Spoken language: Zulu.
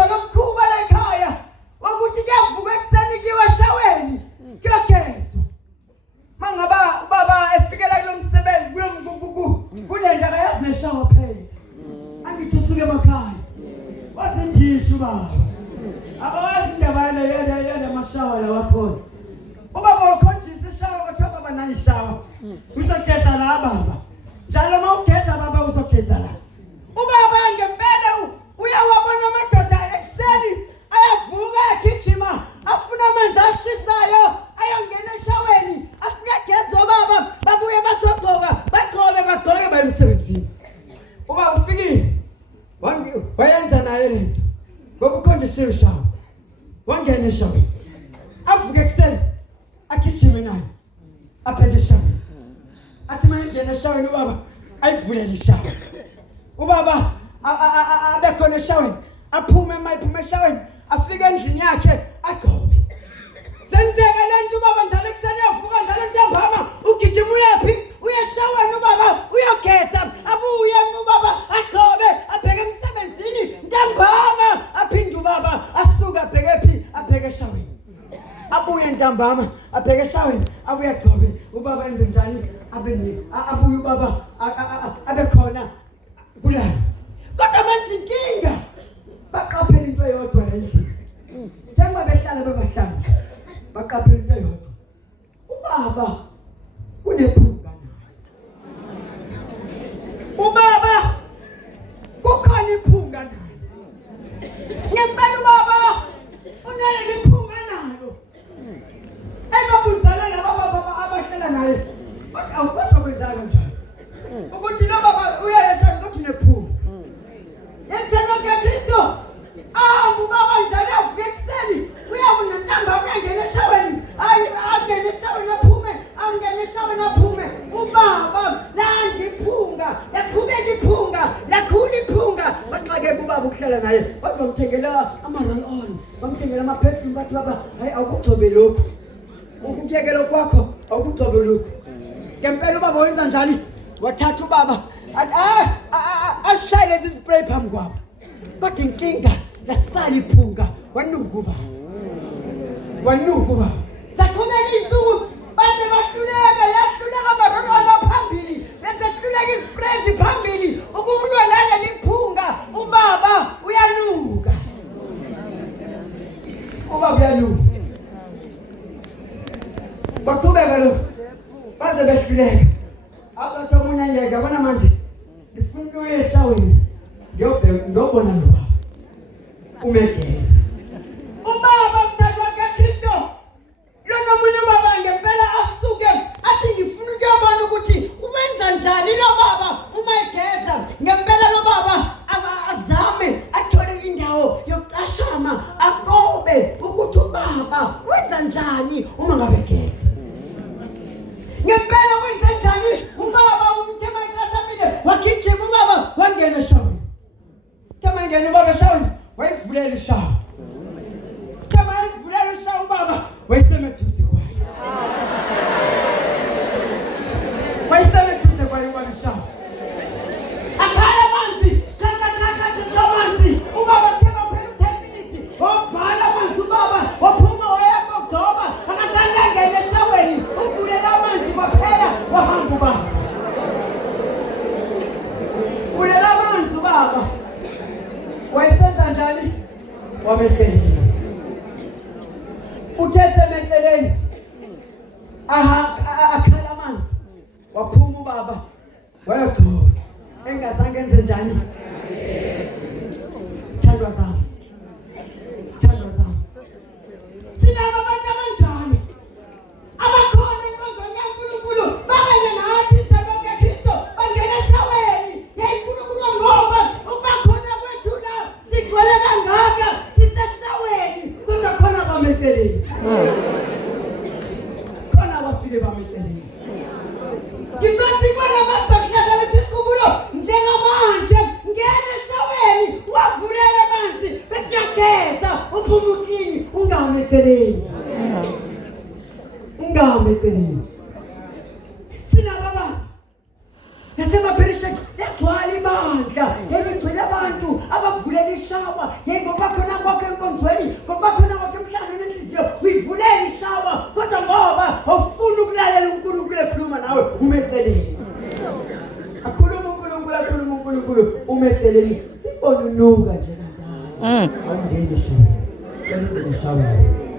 uzolo mkhuba la ekhaya ukuthi kuyavuka ekseni kiwa shaweni kuyagezwa mangaba ubaba efikela kulomsebenzi kulenda akayazi neshawa phela angithi usuke emakhaya wazingisho baba abawazi ndabana yena mashawa la wakhona ubaba ukhonjisa ishawa kodwa baba nayishawa uzogeza la baba njalo mawugeza baba uzogeza la ubaba ngempela uyawabona amadoda ekseni ayavuka agijima afuna amanzi ashisayo ayongena eshaweni afika gezo baba babuye bazogcoka bagcoke bayemsebenzini uba ufikile wayenza naye lento ngoba ukhonjiswe ishawa wangena eshaweni avuke ekseni agijime naye aphele eshaweni athi mayengena eshaweni ubaba ayivulele ishawa ubaba abekhona eshaweni aphume eshaweni afike endlini yakhe agcobe senzeka lento ubaba njalo ekseni yavuka njalo ntambama ugijima uyapi uyeshaweni ubaba uyogeza abuye ubaba agcobe abheke emsebenzini ntambama aphinde ubaba asuka abheke phi abheke eshaweni abuye ntambama abheke eshaweni abuye agcobe ubaba enze njani abuye ubaba abekhona kulana kodwa manje inkinga baqaphela into eyodwa endlini njengoba behlala bebahlanga baqaphela into eyodwa ubaba kunephunga ubaba kukhona iphunga naye ngempela ubaba unale iphunga nalo ebabuzana nababa abahlala naye awukho kwenzaka njalo ukuthi lo baba uyayesha ukuthi unephunga yesena keKristo ubaba njalo avuke ekseni uyabona ntamba uyangena eshaweni angena eshaweni aphume ubaba nandi iphunga yakhuleka iphunga lakhula iphunga baxake kubaba ukuhlala naye bamthengela ama-roll on bamthengela ama-perfume bathi baba hayi awukugcobe lokhu ukuyekela kwakho awukugcobe lokhu ngempela ubaba wenza njani wathatha ubaba ashaye lezi spray phambi kwabo kodwa inkinga lasala iphunga wanuka saqhubeka insuku base bahluleka yahluleka amarolo phambili bese hluleka ispread phambili ukulwa lana liphunga ubaba uyanuka baqhubeka lo base behluleka azathi omunye yeke yabona manje ngifuna uye eshaweni ngiyobona lo baba umegeza ubaba sadwa keKristo lona munye baba ngempela asuke athi ngifuna ukuyobona ukuthi ubenza njani lo baba uma egeza ngempela lo baba azame athole indawo yokuqashama akobe ukuthi ubaba wenza njani uma ngabe egeza ngempela wenza njani ubaba umthema iqashamile wakijima ubaba wangena eshaweni tema ngene ubaba eshaweni wayivulela ishawa tema wayivulela ishawa ubaba wayesemeduze kwaye ubaba ishawa akhala amanzi amanzi ubaba tema phela 10 minutes wavala amanzi ubaba waphuma wayagcoba akatanga ngene eshaweni uvulela amanzi kwaphela wahamba ubaba vulela amanzi ubaba wayesenza njani wamehleleni uthesemehleleni akhala amanzi waphuma ubaba wayagcoba engazange enze njani sithandwa zami sinabo abantu abanjani abakhona enkonzweni kaNkulunkulu bakanye nathi isithandwa keKristo bangena eshaweni yayinkulunkulu ngoba ubakhona kwethu la sigcwele kangaka siseshaweni kodwa khona bamehleleni khona abafike bamehleleni ngizothi bona basakuhlala isikhumulo njengamanje ngene eshaweni wavulela amanzi besiyageza uphumukini ungamehleleni sinababa nasemaperishe yagcwala ibandla yegcwele abantu abavulela ishawa yengoba khona ungcweli ngoba khona konke emhlabeni nenhliziyo uyivulela ishawa kodwa ngoba awufuni ukulalela uNkulunkulu ekhuluma nawe umeceleni akhuluma uNkulunkulu umeceleni sibona unuka nje kanjani awungeni shawa